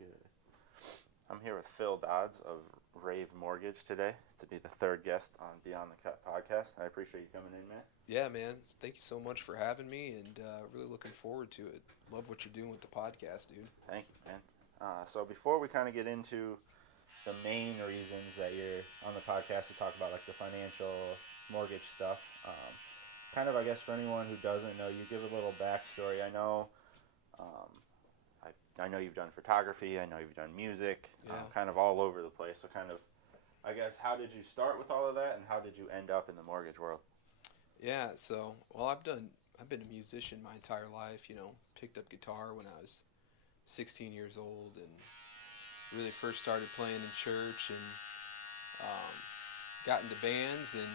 Good. I'm here with Phil Dodds of Rave Mortgage today to be the third guest on Beyond the Cut podcast. I appreciate you coming in, man. Yeah, man. Thank you so much for having me, and really looking forward to it. Love what you're doing with the podcast, dude. Thank you, man. So before we kind of get into the main reasons that you're on the podcast to talk about like the financial mortgage stuff, kind of I guess for anyone who doesn't know, you give a little backstory. Um, I know you've done photography. I know you've done music. Yeah. Kind of all over the place. So kind of, I guess, how did you start with all of that, and how did you end up in the mortgage world? Yeah. So, well, I've been a musician my entire life. You know, picked up guitar when I was 16 years old, and really first started playing in church, and got into bands, and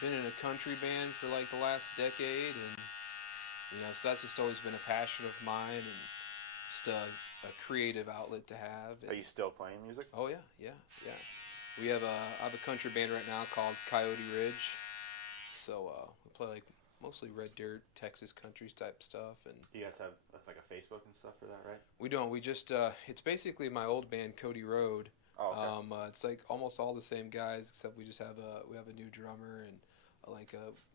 been in a country band for like the last decade, and so that's just always been a passion of mine, and just a creative outlet to have. Are you still playing music? Oh yeah. I have a country band right now called Coyote Ridge. So we play like mostly red dirt, Texas country type stuff, and You guys have like a Facebook and stuff for that, right? we don't. We just it's basically my old band Cody Road. Oh, okay. It's like almost all the same guys, except we have a new drummer, and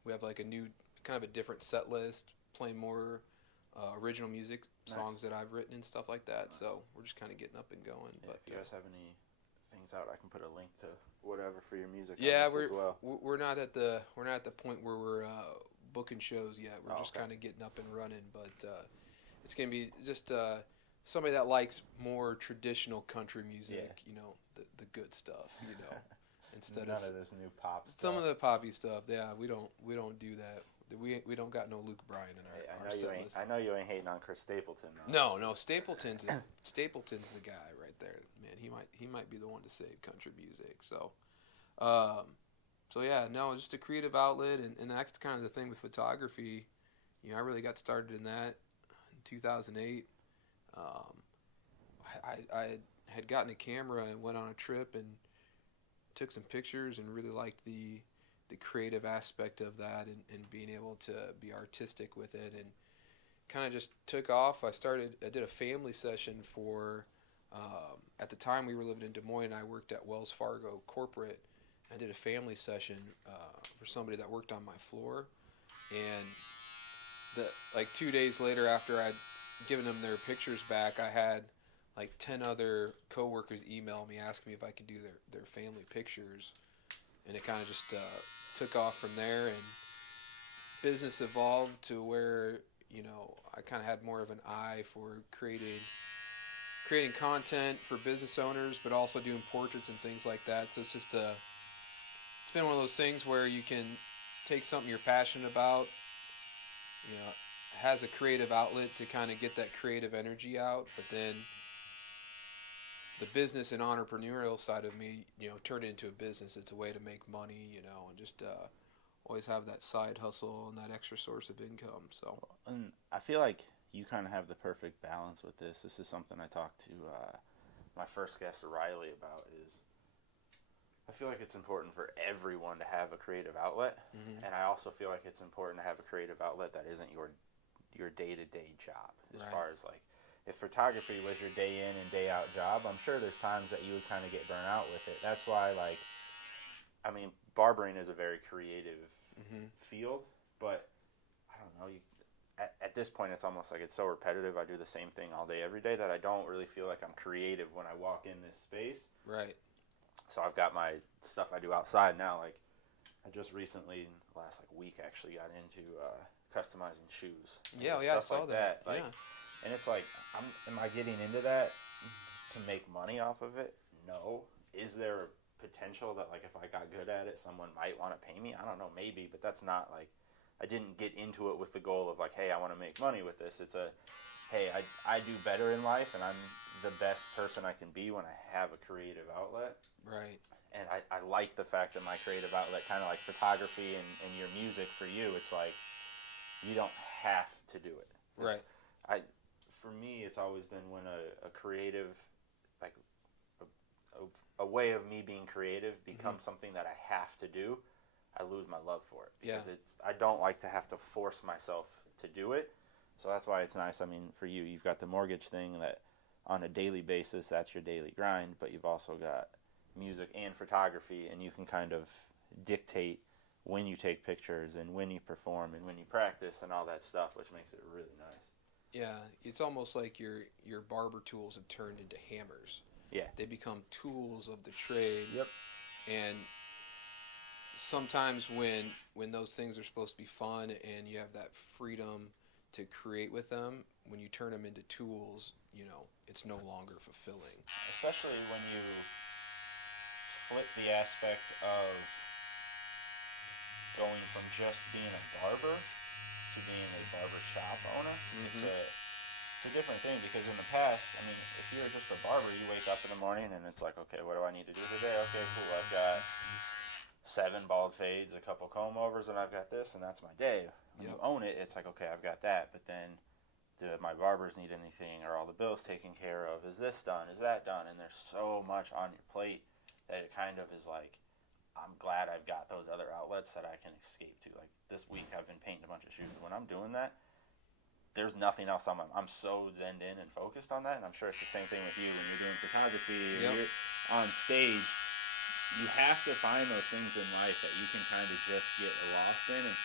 we have like a new kind of a different set list, playing more original music songs that I've written and stuff like that. Nice. So we're just kind of getting up and going. Yeah, But if you guys have any things out, I can put a link to whatever for your music. yeah, on this as well. we're not at the point where we're booking shows yet. We're just Okay. kind of getting up and running. But it's gonna be just somebody that likes more traditional country music. Yeah. The good stuff. Instead None of of this new pop stuff. some of the poppy stuff. Yeah, we don't do that. We don't got no Luke Bryan in Hey, our set list. I know you ain't hating on Chris Stapleton though. No, Stapleton's the guy right there, man. He might be the one to save country music. So, yeah, no, just a creative outlet, and that's kind of the thing with photography. I really got started in that in 2008. I had gotten a camera and went on a trip and took some pictures and really liked the creative aspect of that, and being able to be artistic with it, and kind of just took off. I did a family session for, at the time we were living in Des Moines, and I worked at Wells Fargo corporate. I did a family session for somebody that worked on my floor, and like 2 days later, after I'd given them their pictures back, I had like 10 other coworkers email me asking me if I could do their family pictures, and it kind of just took off from there, and business evolved to where I kind of had more of an eye for creating content for business owners, but also doing portraits and things like that. So it's just it's been one of those things where you can take something you're passionate about, has a creative outlet to kind of get that creative energy out, but then the business and entrepreneurial side of me, turn it into a business. It's a way to make money, and just always have that side hustle and that extra source of income. So, And I feel like you kind of have the perfect balance with this. This is something I talked to my first guest, Riley, about. Is I feel like it's important for everyone to have a creative outlet, and I also feel like it's important to have a creative outlet that isn't your day-to-day job. As Right. far as like, if photography was your day in and day out job, I'm sure there's times that you would kind of get burnt out with it. That's why, like, I mean, barbering is a very creative field, but I don't know. At this point, it's almost like it's so repetitive. I do the same thing all day, every day, that I don't really feel like I'm creative when I walk in this space. right. So I've got my stuff I do outside now. Like, I just recently, in the last like week, actually got into customizing shoes. Yeah, and I stuff saw like that. Like, Yeah. and it's like, am I getting into that to make money off of it? No. Is there potential that, like, if I got good at it, someone might want to pay me? I don't know, maybe, but that's not, like, I didn't get into it with the goal of, like, hey, I want to make money with this. It's hey, I do better in life, and I'm the best person I can be when I have a creative outlet. Right. And I like the fact that my creative outlet, kind of like photography and your music for you, it's like, you don't have to do it. Right. For me, it's always been when a creative, like a way of me being creative becomes something that I have to do, I lose my love for it. Because I don't like to have to force myself to do it. So that's why it's nice. I mean, for you, you've got the mortgage thing that on a daily basis, that's your daily grind, but you've also got music and photography, and you can kind of dictate when you take pictures and when you perform and when you practice and all that stuff, which makes it really nice. Yeah, it's almost like your barber tools have turned into hammers. Yeah. They become tools of the trade. Yep. And sometimes when those things are supposed to be fun and you have that freedom to create with them, when you turn them into tools, it's no longer fulfilling. Especially when you flip the aspect of going from just being a barber to being a barber shop owner. Mm-hmm. It's a different thing, because in the past, I mean, if you were just a barber, you wake up in the morning and it's like, okay, what do I need to do today? Okay, cool, I've got 7 bald fades, a couple comb overs, and I've got this, and that's my day. When you own it, it's like, okay, I've got that, but then do my barbers need anything? Are all the bills taken care of? Is this done? Is that done? And there's so much on your plate that it kind of is like, I'm glad I've got those other outlets that I can escape to. Like this week, I've been painting a bunch of shoes. When I'm doing that, there's nothing else on my. I'm so zenned in and focused on that, and I'm sure it's the same thing with you when you're doing photography. Yep. You're on stage. You have to find those things in life that you can kind of just get lost in and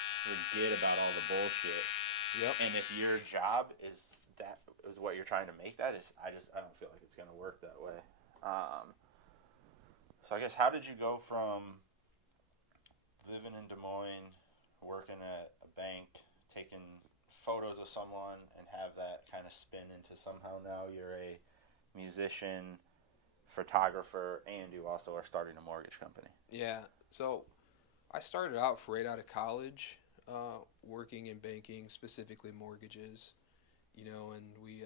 forget about all the bullshit. Yep. And if your job is what you're trying to make that is, I don't feel like it's gonna work that way. So I guess, how did you go from living in Des Moines, working at a bank, taking photos of someone, and have that kind of spin into somehow now you're a musician, photographer, and you also are starting a mortgage company? Yeah. So I started out right out of college, working in banking, specifically mortgages, and we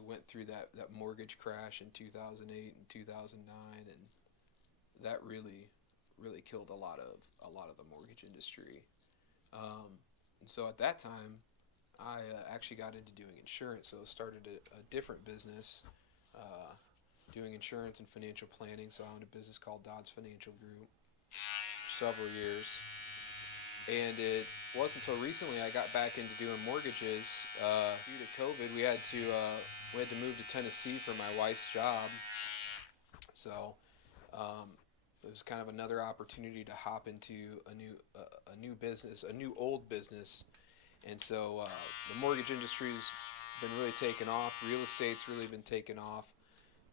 went through that mortgage crash in 2008 and 2009, and that really killed a lot of the mortgage industry. And so at that time, I actually got into doing insurance. So I started a different business, doing insurance and financial planning. So I owned a business called Dodds Financial Group for several years. And it wasn't until recently I got back into doing mortgages. Due to COVID, we had to move to Tennessee for my wife's job. So it was kind of another opportunity to hop into a new business, a new old business. And so the mortgage industry's been really taking off. Real estate's really been taking off.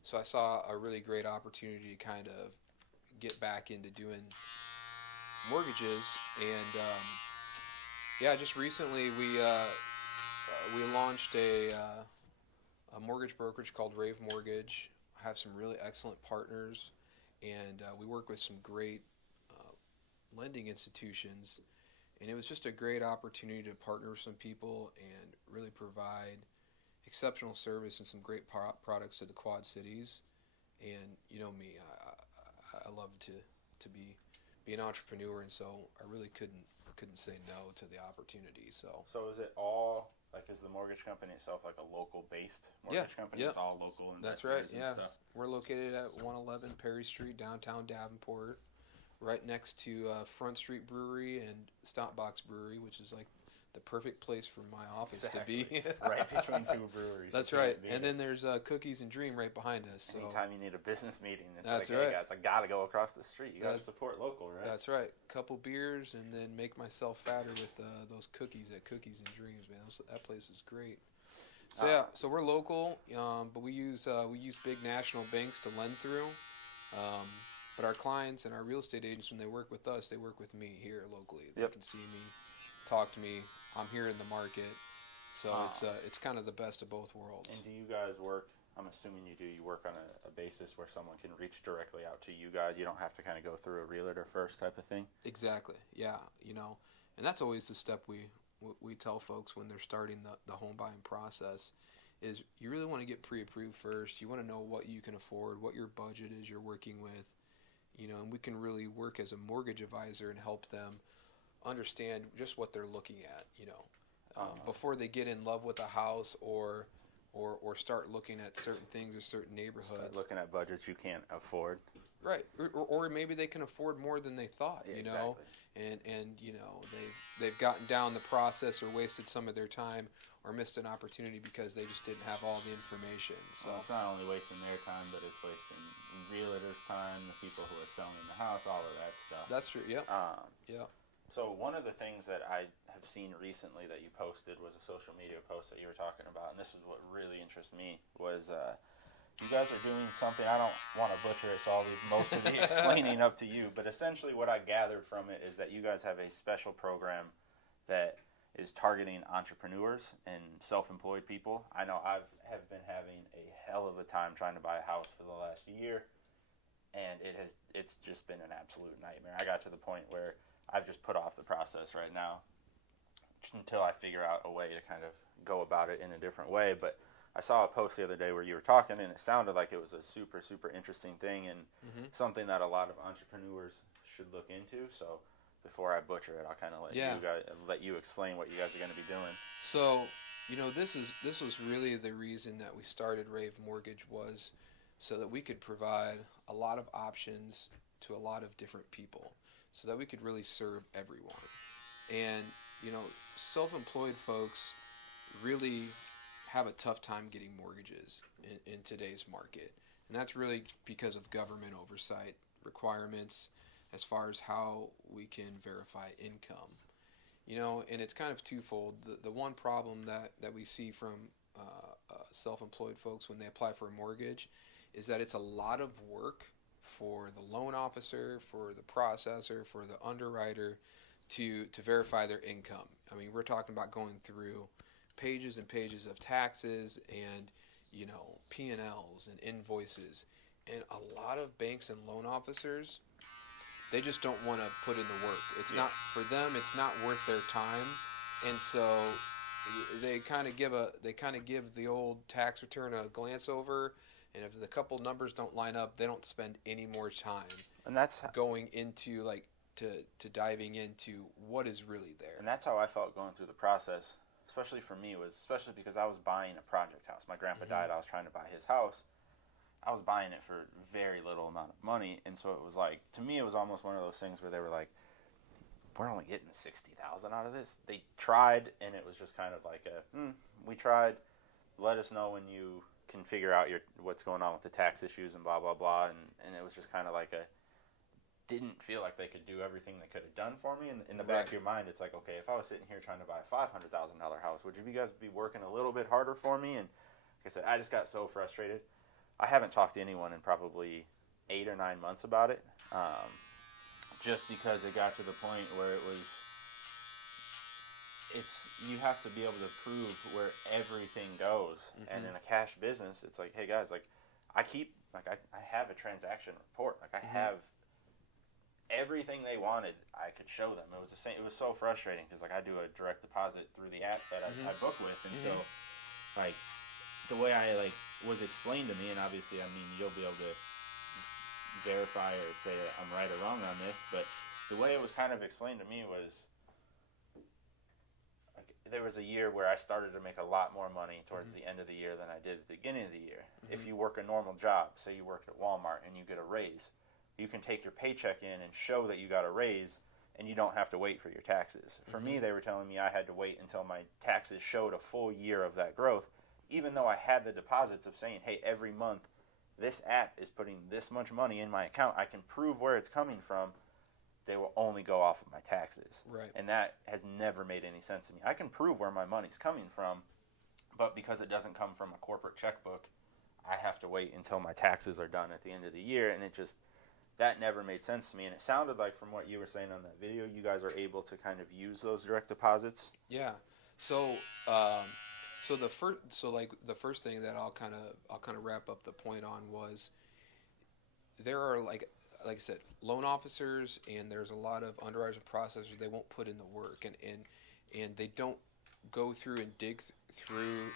So I saw a really great opportunity to kind of get back into doing mortgages. And just recently we launched a mortgage brokerage called Rave Mortgage. I have some really excellent partners, and we work with some great lending institutions. And it was just a great opportunity to partner with some people and really provide exceptional service and some great products to the Quad Cities. And you know me, I love to be an entrepreneur, and so I really couldn't say no to the opportunity. So is it all, like, is the mortgage company itself like a local based mortgage company? Yeah. It's all local investors. That's right. And Yeah, stuff. We're located at 111 Perry Street, downtown Davenport, right next to Front Street Brewery and Stopbox Brewery, which is like the perfect place for my office to be. Right between 2 breweries. That's right. And then there's Cookies and Dream right behind us. So anytime you need a business meeting, it's that's like, right. Hey guys, I gotta go across the street. You gotta support local, right? That's right. Couple beers and then make myself fatter with those cookies at Cookies and Dreams, man. That place is great. So so we're local, but we use big national banks to lend through. But our clients and our real estate agents, when they work with us, they work with me here locally. They can see me, talk to me. I'm here in the market, so it's kind of the best of both worlds. And do you guys work? I'm assuming you do. You work on a basis where someone can reach directly out to you guys. You don't have to kind of go through a realtor first type of thing. Exactly. Yeah. And that's always the step we tell folks when they're starting the home buying process. Is you really want to get pre-approved first. You want to know what you can afford, what your budget is you're working with, and we can really work as a mortgage advisor and help them understand just what they're looking at, before they get in love with a house or start looking at certain things or certain neighborhoods. Start looking at budgets you can't afford. Right, or maybe they can afford more than they thought, Yeah, you know, exactly. and you know they've gotten down the process or wasted some of their time or missed an opportunity because they just didn't have all the information. So Well, it's not only wasting their time, but it's wasting realtors' time, the people who are selling the house, all of that stuff. that's true. Yep. Um, Yep. so one of the things that I have seen recently that you posted was a social media post that you were talking about, and this is what really interests me was you guys are doing something. I don't want to butcher it, so I'll leave most of the explaining up to you. But essentially, what I gathered from it is that you guys have a special program that is targeting entrepreneurs and self-employed people. I know have been having a hell of a time trying to buy a house for the last year, and it's just been an absolute nightmare. I got to the point where I've just put off the process right now until I figure out a way to kind of go about it in a different way. But I saw a post the other day where you were talking, and it sounded like it was a super, super interesting thing and something that a lot of entrepreneurs should look into. So before I butcher it, I'll kind of let you explain what you guys are going to be doing. So, you know, this was really the reason that we started Rave Mortgage, was so that we could provide a lot of options to a lot of different people, so that we could really serve everyone. And, you know, self-employed folks really have a tough time getting mortgages in today's market. And that's really because of government oversight requirements as far as how we can verify income. You know, and it's kind of twofold. The one problem that we see from self-employed folks when they apply for a mortgage is that it's a lot of work for the loan officer, for the processor, for the underwriter to verify their income. I mean, we're talking about going through pages and pages of taxes and, you know, P&Ls and invoices. And a lot of banks and loan officers, they just don't want to put in the work. It's not for them. It's not worth their time, and so they kind of give the old tax return a glance over, and if the couple numbers don't line up, they don't spend any more time. And that's going into like to diving into what is really there. And that's how I felt going through the process, especially for me, was especially because I was buying a project house. My grandpa died. I was trying to buy his house. I was buying it for very little amount of money, and so it was like, to me, it was almost one of those things where they were like, we're only getting $60,000 out of this. They tried, and it was just kind of like we tried. Let us know when you can figure out what's going on with the tax issues and blah blah blah, and it was just kind of like didn't feel like they could do everything they could have done for me. And in the back of your mind, it's like, okay, if I was sitting here trying to buy a $500,000 house, would you guys be working a little bit harder for me? And like I said, I just got so frustrated. I haven't talked to anyone in probably 8 or 9 months about it, just because it got to the point where you have to be able to prove where everything goes. And in a cash business, it's like, hey guys, like I have a transaction report. Like I have everything they wanted. I could show them. It was the same. It was so frustrating because like I do a direct deposit through the app that I book with, and so like the way I was explained to me, and obviously, I mean, you'll be able to verify or say I'm right or wrong on this, but the way it was kind of explained to me was like, there was a year where I started to make a lot more money towards the end of the year than I did at the beginning of the year. If you work a normal job, say you work at Walmart and you get a raise, you can take your paycheck in and show that you got a raise, and you don't have to wait for your taxes. For me, they were telling me I had to wait until my taxes showed a full year of that growth, even though I had the deposits of saying, hey, every month this app is putting this much money in my account. I can prove where it's coming from. They will only go off of my taxes. Right. And that has never made any sense to me. I can prove where my money's coming from, but because it doesn't come from a corporate checkbook, I have to wait until my taxes are done at the end of the year. And that never made sense to me. And it sounded like from what you were saying on that video, you guys are able to kind of use those direct deposits. Yeah. So the first thing that I'll kind of wrap up the point on was there are like I said, loan officers, and there's a lot of underwriters and processors. They won't put in the work, and they don't go through and dig through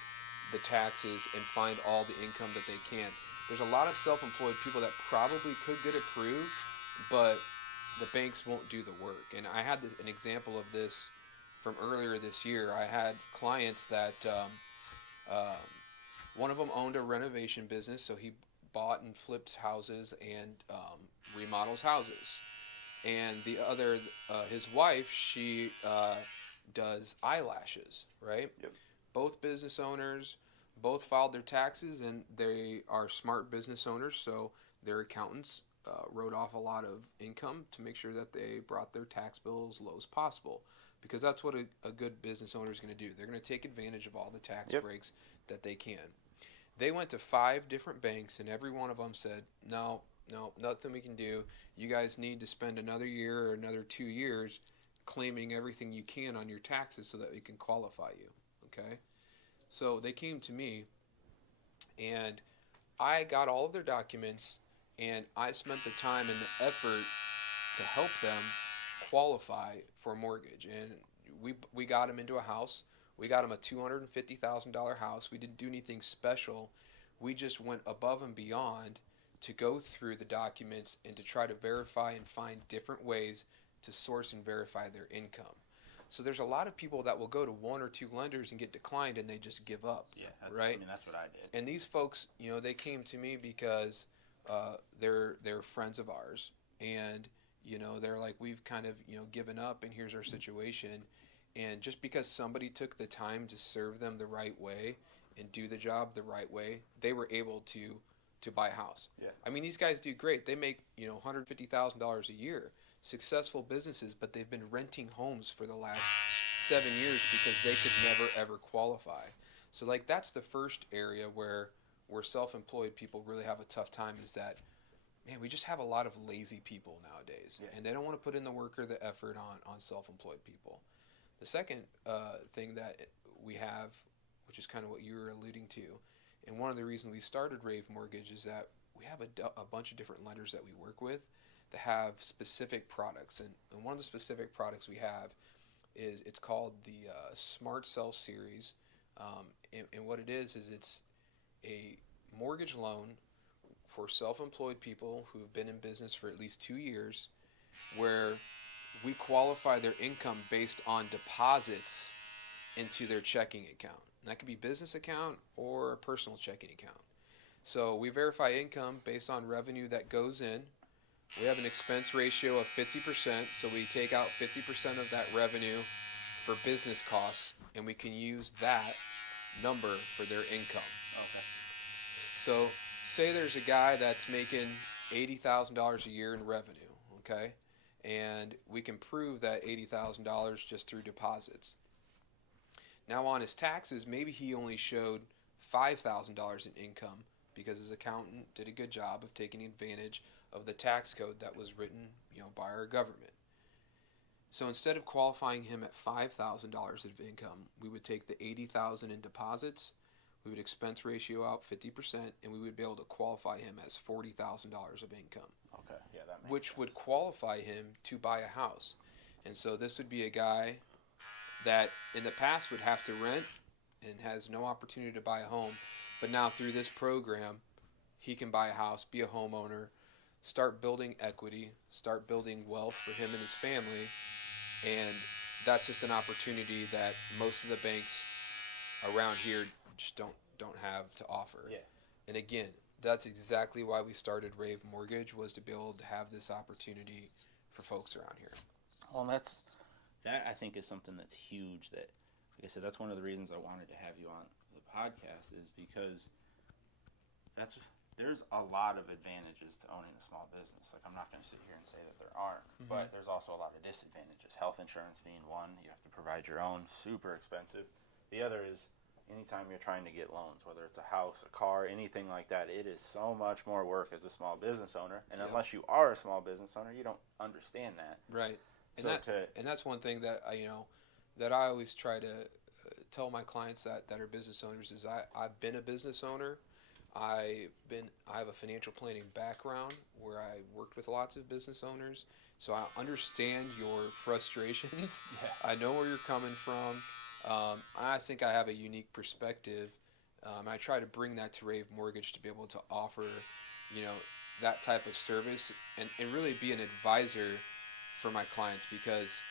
the taxes and find all the income that they can. There's a lot of self-employed people that probably could get approved, but the banks won't do the work. And I had an example of this from earlier this year. I had clients that one of them owned a renovation business, so he bought and flips houses and remodels houses. And the other, his wife, she does eyelashes, right? Yep. Both business owners, both filed their taxes, and they are smart business owners, so their accountants wrote off a lot of income to make sure that they brought their tax bill as low as possible, because that's what a good business owner is going to do. They're going to take advantage of all the tax Yep. breaks that they can. They went to 5 different banks, and every one of them said, no, nothing we can do. You guys need to spend another year or another 2 years claiming everything you can on your taxes so that we can qualify you. Okay? So they came to me, and I got all of their documents, and I spent the time and the effort to help them qualify for a mortgage. And we got them into a house. We got them a $250,000 house. We didn't do anything special. We just went above and beyond to go through the documents and to try to verify and find different ways to source and verify their income. So there's a lot of people that will go to 1 or 2 lenders and get declined, and they just give up. Yeah, right? I mean, that's what I did. And these folks, they came to me because they're friends of ours, and they're like, we've kind of given up, and here's our situation. And just because somebody took the time to serve them the right way and do the job the right way, they were able to buy a house. Yeah. I mean, these guys do great. They make $150,000 a year, successful businesses, but they've been renting homes for the last 7 years because they could never ever qualify. So like that's the first area where self-employed people really have a tough time, is that, man, we just have a lot of lazy people nowadays, Yeah. and they don't want to put in the work or the effort on self-employed people. The second thing that we have, which is kind of what you were alluding to, and one of the reasons we started Rave Mortgage, is that we have a bunch of different lenders that we work with that have specific products. And one of the specific products we have is, it's called the Smart Sell Series. And what it is it's a mortgage loan for self-employed people who have been in business for at least 2 years, where we qualify their income based on deposits into their checking account. And that could be business account or a personal checking account. So we verify income based on revenue that goes in. We have an expense ratio of 50%, so we take out 50% of that revenue for business costs, and we can use that number for their income. Okay. So say there's a guy that's making $80,000 a year in revenue, okay? And we can prove that $80,000 just through deposits. Now on his taxes, maybe he only showed $5,000 in income because his accountant did a good job of taking advantage of the tax code that was written, by our government. So instead of qualifying him at $5,000 of income, we would take the $80,000 in deposits, we would expense ratio out 50%, and we would be able to qualify him as $40,000 of income. Okay, yeah, that makes Which sense. would qualify him to buy a house. And so this would be a guy that in the past would have to rent and has no opportunity to buy a home, but now through this program, he can buy a house, be a homeowner, start building equity, start building wealth for him and his family, and that's just an opportunity that most of the banks around here just don't have to offer. Yeah. And again, that's exactly why we started Rave Mortgage, was to be able to have this opportunity for folks around here. Well, that I think is something that's huge. That, like I said, that's one of the reasons I wanted to have you on the podcast, is because there's a lot of advantages to owning a small business. Like, I'm not going to sit here and say that there aren't, but there's also a lot of disadvantages. Health insurance being one, you have to provide your own, super expensive. The other is, anytime you're trying to get loans, whether it's a house, a car, anything like that, it is so much more work as a small business owner. And unless you are a small business owner, you don't understand that. Right. So And that's one thing that I always try to tell my clients that are business owners is, I've been a business owner. I have a financial planning background where I worked with lots of business owners, so I understand your frustrations. Yeah. I know where you're coming from. I think I have a unique perspective. I try to bring that to Rave Mortgage to be able to offer, that type of service and really be an advisor for my clients, because,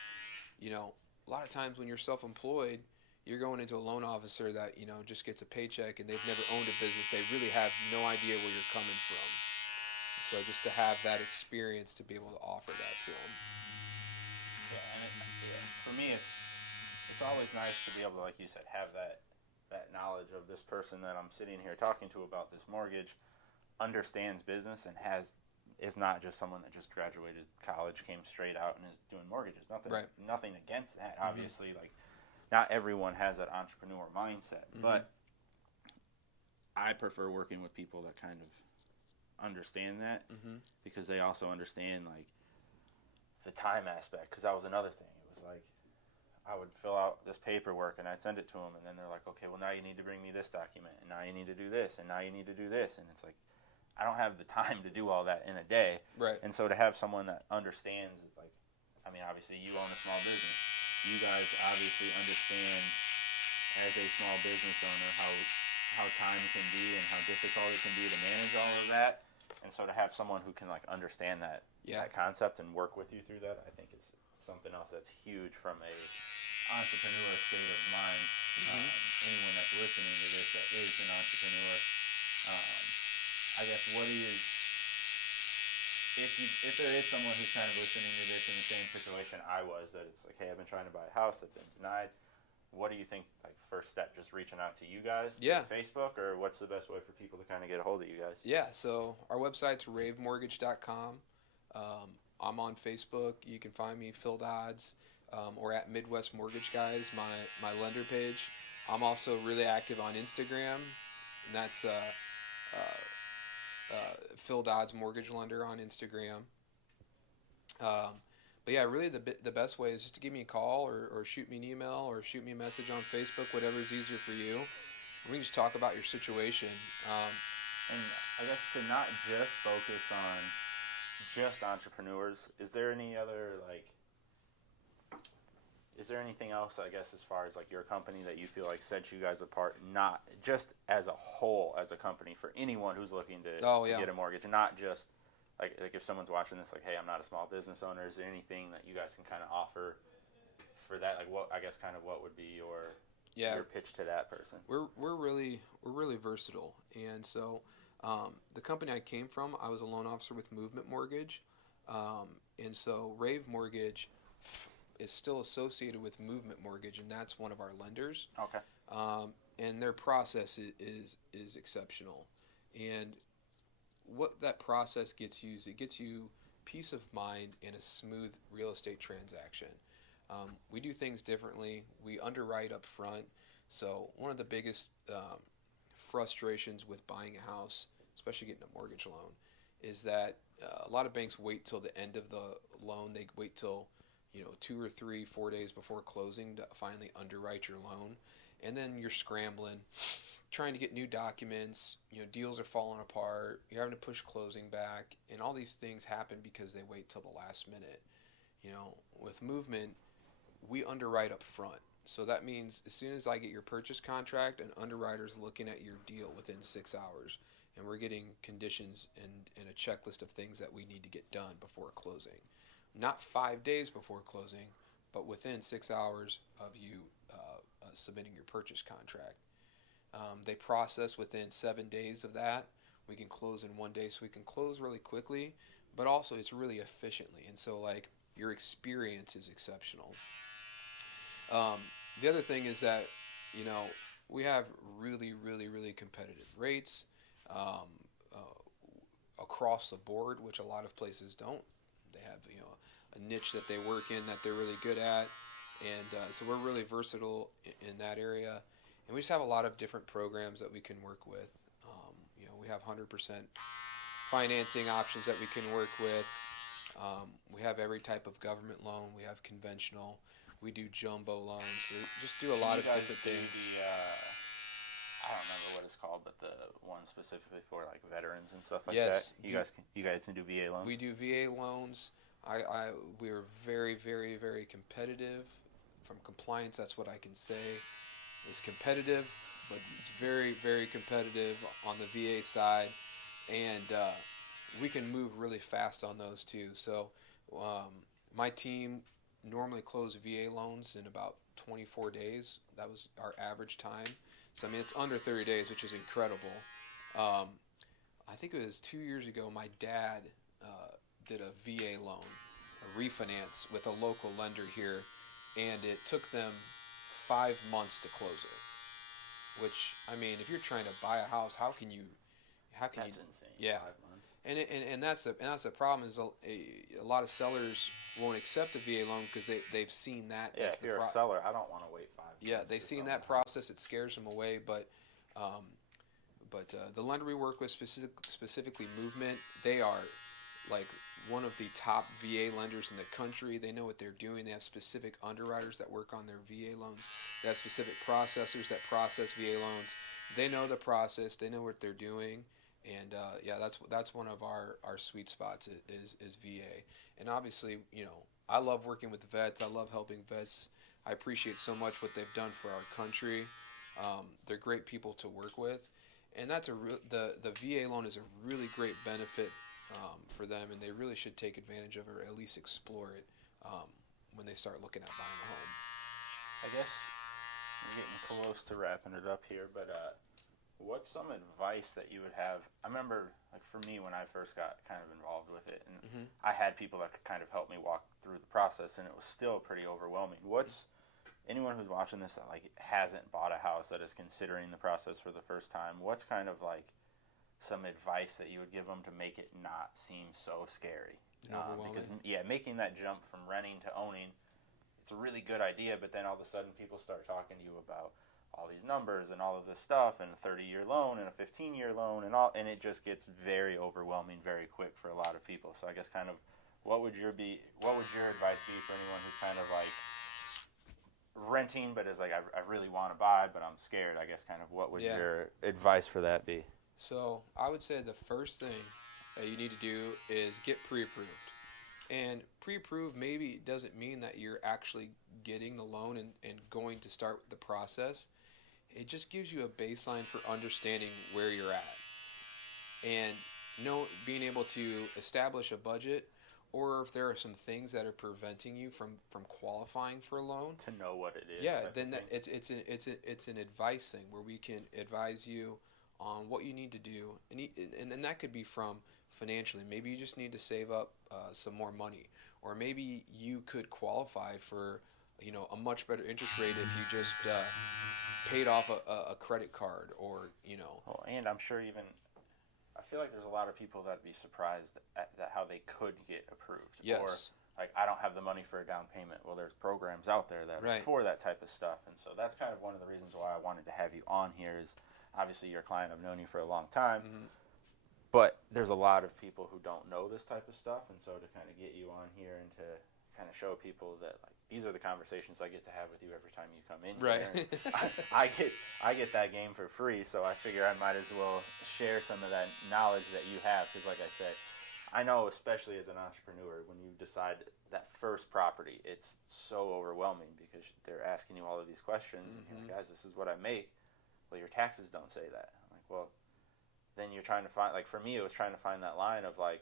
a lot of times when you're self-employed, you're going into a loan officer that just gets a paycheck and they've never owned a business. They really have no idea where you're coming from. So just to have that experience to be able to offer that to them. Yeah, and for me, it's always nice to be able to, like you said, have that knowledge of this person that I'm sitting here talking to about this mortgage, understands business and is not just someone that just graduated college, came straight out and is doing mortgages. Nothing against that. Mm-hmm. Obviously, like not everyone has that entrepreneur mindset, mm-hmm. but I prefer working with people that kind of understand that, mm-hmm. because they also understand like the time aspect. Because that was another thing. It was like I would fill out this paperwork and I'd send it to them, and then they're like, okay, well now you need to bring me this document, and now you need to do this, and now you need to do this, and it's like I don't have the time to do all that in a day. Right. And so to have someone that understands, like, I mean, obviously you own a small business. You guys obviously understand as a small business owner how time can be and how difficult it can be to manage all of that. And so to have someone who can like understand that concept and work with you through that, I think is something else that's huge from a entrepreneur state of mind. Mm-hmm. Anyone that's listening to this that is an entrepreneur, I guess if there is someone who's kind of listening to this in the same situation I was, that it's like, hey, I've been trying to buy a house, I've been denied. What do you think, like, first step, just reaching out to you guys through Facebook, or what's the best way for people to kind of get a hold of you guys? Yeah, so our website's ravemortgage.com. I'm on Facebook. You can find me, Phil Dodds, or at Midwest Mortgage Guys, my lender page. I'm also really active on Instagram, and that's Phil Dodds Mortgage Lender on Instagram. But yeah, really the best way is just to give me a call or shoot me an email or shoot me a message on Facebook, whatever is easier for you. We can just talk about your situation. And I guess to not just focus on just entrepreneurs, is there anything else, I guess, as far as like your company that you feel like sets you guys apart, not just as a whole, as a company, for anyone who's looking to get a mortgage, and not just like if someone's watching this, like, hey, I'm not a small business owner, is there anything that you guys can kind of offer for that? Like, what would be your pitch to that person? We're really versatile, and so the company I came from, I was a loan officer with Movement Mortgage, and so Rave Mortgage is still associated with Movement Mortgage, and that's one of our lenders. Okay. And their process is exceptional, and what that process gets you is it gets you peace of mind in a smooth real estate transaction. We do things differently. We underwrite up front. So one of the biggest frustrations with buying a house, especially getting a mortgage loan, is that a lot of banks wait till the end of the loan. They wait till 2 or 3, 4 days before closing to finally underwrite your loan. And then you're scrambling, trying to get new documents, deals are falling apart, you're having to push closing back, and all these things happen because they wait till the last minute. With Movement, we underwrite up front. So that means as soon as I get your purchase contract, an underwriter's looking at your deal within 6 hours, and we're getting conditions and a checklist of things that we need to get done before closing. Not 5 days before closing, but within 6 hours of you submitting your purchase contract. They process within 7 days of that. We can close in 1 day, so we can close really quickly, but also it's really efficiently. And so, like, your experience is exceptional. The other thing is that, we have really, really, really competitive rates across the board, which a lot of places don't. They have, a niche that they work in that they're really good at. And so we're really versatile in that area. And we just have a lot of different programs that we can work with. We have 100% financing options that we can work with. We have every type of government loan. We have conventional. We do jumbo loans. So just do a lot of different things. I don't remember what it's called, but the one specifically for like veterans and stuff like that. You guys can do VA loans. We do VA loans. We are very, very, very competitive. From compliance, that's what I can say. It's competitive, but it's very, very competitive on the VA side, and we can move really fast on those too. So my team, normally close VA loans in about 24 days. That was our average time. So I mean, it's under 30 days, which is incredible. Um, I think it was 2 years ago. My dad did a VA loan, a refinance with a local lender here, and it took them 5 months to close it. Which I mean, if you're trying to buy a house, how can you? That's insane. Yeah. 5 months. And that's a problem is a lot of sellers won't accept a VA loan because they've seen that. Yeah, as if you're a seller, I don't want to wait 5 months. Yeah, they've seen that process. It scares them away. Um, but the lender we work with, specifically Movement, they are like one of the top VA lenders in the country. They know what they're doing. They have specific underwriters that work on their VA loans. They have specific processors that process VA loans. They know the process. They know what they're doing. And yeah, that's one of our sweet spots is VA. And obviously, you know, I love working with vets. I love helping vets. I appreciate so much what they've done for our country. They're great people to work with, and that's the VA loan is a really great benefit for them, and they really should take advantage of it or at least explore it when they start looking at buying a home. I guess we're getting close to wrapping it up here, but what's some advice that you would have? I remember, like for me, when I first got kind of involved with it, and I had people that could kind of help me walk through the process, and it was still pretty overwhelming. What's anyone who's watching this that like hasn't bought a house, that is considering the process for the first time? What's kind of like some advice that you would give them to make it not seem so scary? Because making that jump from renting to owning, it's a really good idea, but then all of a sudden people start talking to you about all these numbers and all of this stuff and a 30-year loan and a 15-year loan and it just gets very overwhelming very quick for a lot of people. So I guess kind of what would your advice be for anyone who's kind of like renting but is like I really want to buy but I'm scared? I guess kind of what would your advice for that be? So I would say the first thing that you need to do is get pre-approved. And pre-approved maybe doesn't mean that you're actually getting the loan and going to start the process. It just gives you a baseline for understanding where you're at. And being able to establish a budget, or if there are some things that are preventing you from qualifying for a loan. To know what it is. Yeah, then it's an advice thing where we can advise you on what you need to do. And that could be from financially. Maybe you just need to save up some more money. Or maybe you could qualify for a much better interest rate if you just paid off a credit card or. Oh, and I'm sure I feel like there's a lot of people that'd be surprised at how they could get approved. Yes. Or like, I don't have the money for a down payment. Well, there's programs out there that are for that type of stuff. And so that's kind of one of the reasons why I wanted to have you on here is obviously you're a client. I've known you for a long time. Mm-hmm. But there's a lot of people who don't know this type of stuff. And so to kind of get you on here and to kind of show people that like these are the conversations I get to have with you every time you come in. Right. I get that game for free, so I figure I might as well share some of that knowledge that you have. Because like I said, I know especially as an entrepreneur, when you decide that first property, it's so overwhelming because they're asking you all of these questions. Mm-hmm. And guys, this is what I make. Well, your taxes don't say that. I'm like, well, then you're trying to find, like for me, it was trying to find that line of like,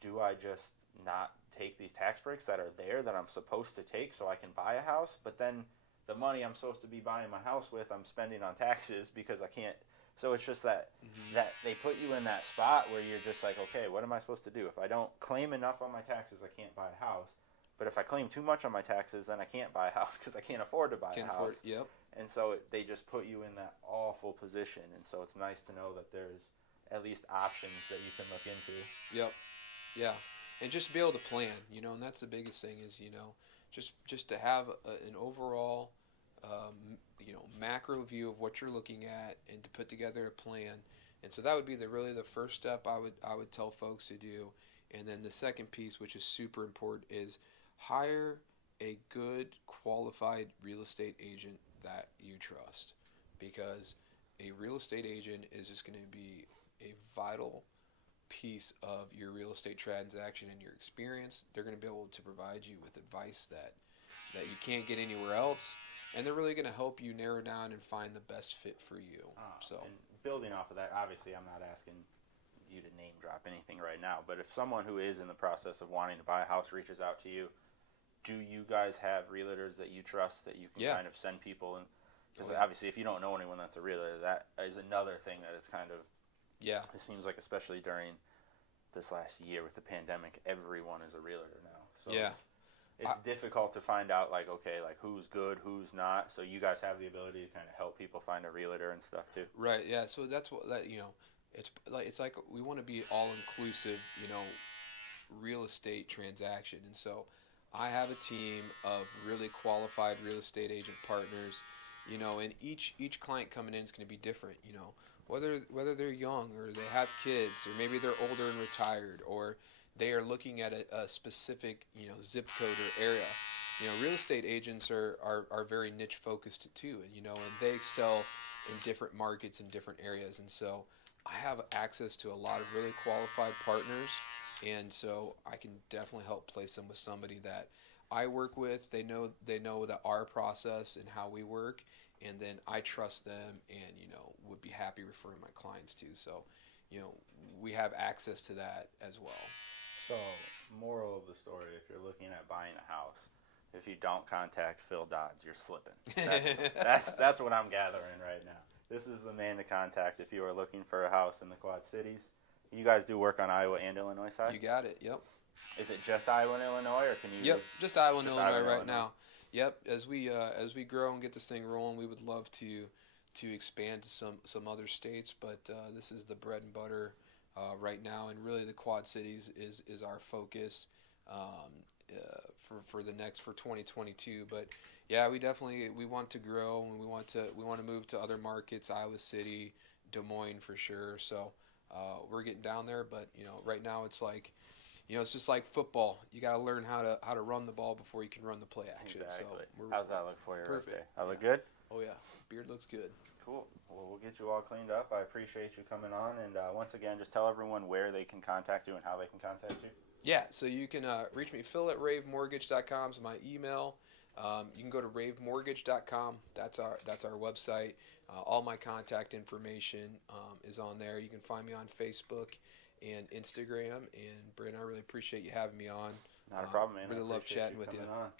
do I just not take these tax breaks that are there that I'm supposed to take so I can buy a house? But then the money I'm supposed to be buying my house with, I'm spending on taxes because I can't. So it's just that that they put you in that spot where you're just like, okay, what am I supposed to do? If I don't claim enough on my taxes, I can't buy a house. But if I claim too much on my taxes, then I can't buy a house because I can't afford to buy a house. Yep. And so they just put you in that awful position. And so it's nice to know that there's at least options that you can look into. Yep. Yeah. And just be able to plan, and that's the biggest thing is, just to have an overall, macro view of what you're looking at and to put together a plan. And so that would be really the first step I would tell folks to do. And then the second piece, which is super important, is hire a good qualified real estate agent that you trust, because a real estate agent is just going to be a vital piece of your real estate transaction and your experience. They're going to be able to provide you with advice that you can't get anywhere else, and they're really going to help you narrow down and find the best fit for you. And building off of that, obviously I'm not asking you to name drop anything right now, but if someone who is in the process of wanting to buy a house reaches out to you, do you guys have realtors that you trust that you can Yeah. kind of send people? And because Oh, yeah. obviously, if you don't know anyone that's a realtor, that is another thing that it's kind of. Yeah. It seems like, especially during this last year with the pandemic, everyone is a realtor now. So Yeah. it's difficult to find out, like, okay, like who's good, who's not. So you guys have the ability to kind of help people find a realtor and stuff too. Right. Yeah. So that's what that it's like we want to be all inclusive, real estate transaction, and so I have a team of really qualified real estate agent partners, and each client coming in is going to be different, whether they're young or they have kids or maybe they're older and retired or they are looking at a specific zip code or area. Real estate agents are very niche focused too, and they excel in different markets and different areas, and so I have access to a lot of really qualified partners, and so I can definitely help place them with somebody that I work with. They know that our process and how we work, and then I trust them, and would be happy referring my clients to. So, we have access to that as well. So, moral of the story: if you're looking at buying a house, if you don't contact Phil Dodds, you're slipping. That's what I'm gathering right now. This is the man to contact if you are looking for a house in the Quad Cities. You guys do work on Iowa and Illinois side? You got it. Yep. Is it just Iowa and Illinois, or can you? Yep. Just Iowa and just Illinois Iowa and right Illinois? now. Yep. As we grow and get this thing rolling, we would love to expand to some other states, but this is the bread and butter right now, and really the Quad Cities is our focus for 2022. But yeah, we want to grow, and we want to move to other markets, Iowa City, Des Moines for sure. So we're getting down there, but right now it's like. It's just like football. You got to learn how to run the ball before you can run the play action. Exactly. So How's that look for you? Perfect. Right there? I look good? Oh yeah, beard looks good. Cool. Well, we'll get you all cleaned up. I appreciate you coming on. And once again, just tell everyone where they can contact you and how they can contact you. Yeah, so you can reach me, Phil@ravemortgage.com is my email. You can go to ravemortgage.com. That's our website. All my contact information is on there. You can find me on Facebook and Instagram. And Brent, I really appreciate you having me on. Not a problem, man. Really I love appreciate chatting with you. coming on.